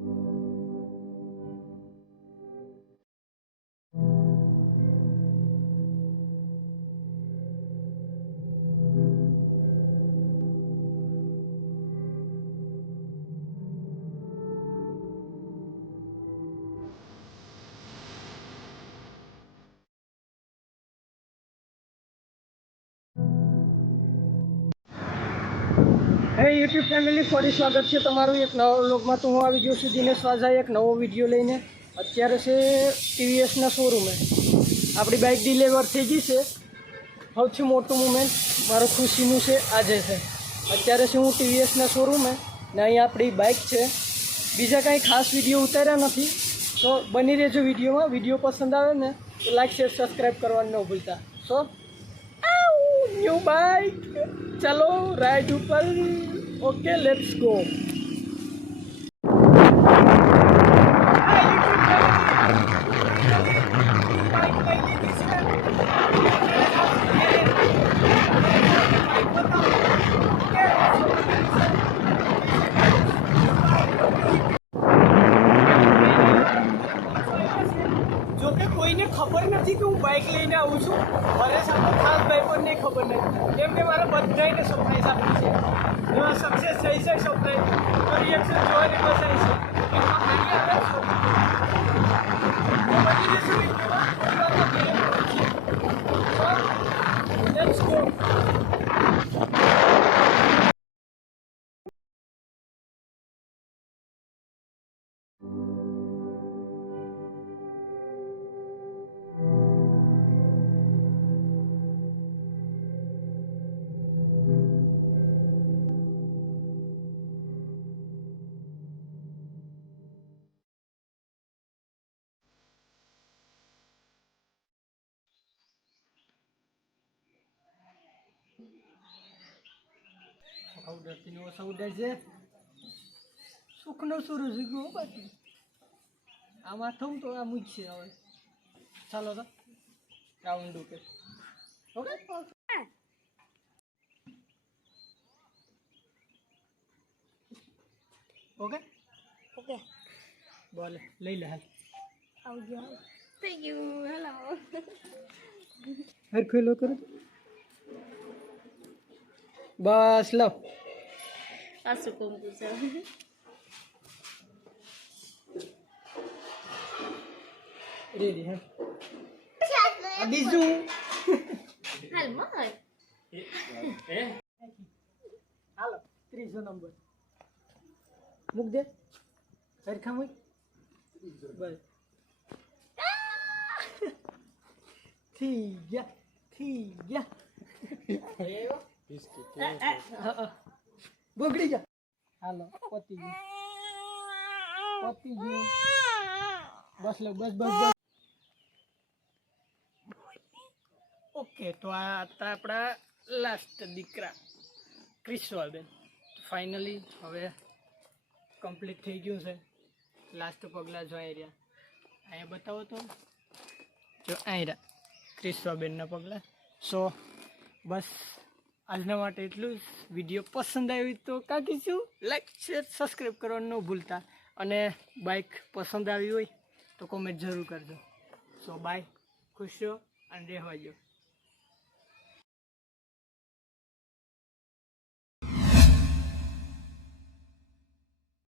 હે YouTube family, ફરી સ્વાગત છે તમારું એક નવા વ્લોગમાં. તો હું આવી ગયો છું દિનેશ વાઝા એક નવો વિડીયો લઈને. અત્યારે છે ટીવીએસના શોરૂમે આપણી બાઇક ડિલિવર થઈ ગઈ છે. સૌથી મોટું મુમેન્ટ મારો ખુશીનું છે આજે છે. અત્યારે છે હું ટીવીએસના શોરૂમે ને અહીંયા આપણી બાઇક છે. બીજા કાંઈ ખાસ વિડીયો ઉતાર્યા નથી, તો બની રહેજો વિડીયોમાં. વિડીયો પસંદ આવે ને તો લાઈક શેર સબસ્ક્રાઈબ કરવાનું ન ભૂલતા. સો ન્યૂ બાઇક, ચલો રાઈડ ઉપર. Okay, let's go. જોકે કોઈને ખબર નથી કે હું બાઇક લઈને આવું છું. મારે સામે ખાસ ભાઈ પણ નહીં ખબર નથી, કેમ કે મારા બધાને સરપ્રાઈઝ આપી છે. જો સક્સેસ થઈ જાય સરપ્રાઈઝ તો રિએક્શન જોવાની મજા આવી છે. Let's go. સૌદર્શીનો સૌદર છે, સુખનો સુરજ ગયો બાકી. આમાં થવું તો આ મુજ છે. હવે ચાલો તો round okay. Okay okay okay, બોલે લઈ લે. હાલ આવજો. Thank you. હેલો. હર ખેલો કરો. બસ લો. આ શું કોમ્પુ છે? રેડી. હા આ બીજું હાલ મત. હાલો 30 નંબર મૂક દે. સરખા મૂક. બસ થઈ ગયા. બગડી જા. હાલો પતી ગયું. બસ લો, બસ. ઓકે, તો આ હતા આપણા લાસ્ટ દીકરા ક્રિશ્વાબેન. ફાઇનલી હવે કમ્પ્લીટ થઈ ગયું છે. લાસ્ટ પગલાં જો અહીં રહ્યા. અહીંયા બતાવો તો જો અહીં રહ્યા ક્રિશ્વાબેનના પગલાં. સો બસ આજના માટે એટલું જ. વિડીયો પસંદ આવી તો કાકીશું લાઈક શેર સબસ્ક્રાઈબ કરવાનું ન ભૂલતા. અને બાઇક પસંદ આવી હોય તો કોમેન્ટ જરૂર કરજો. સો બાય, ખુશ રહો અને રહેવા જો.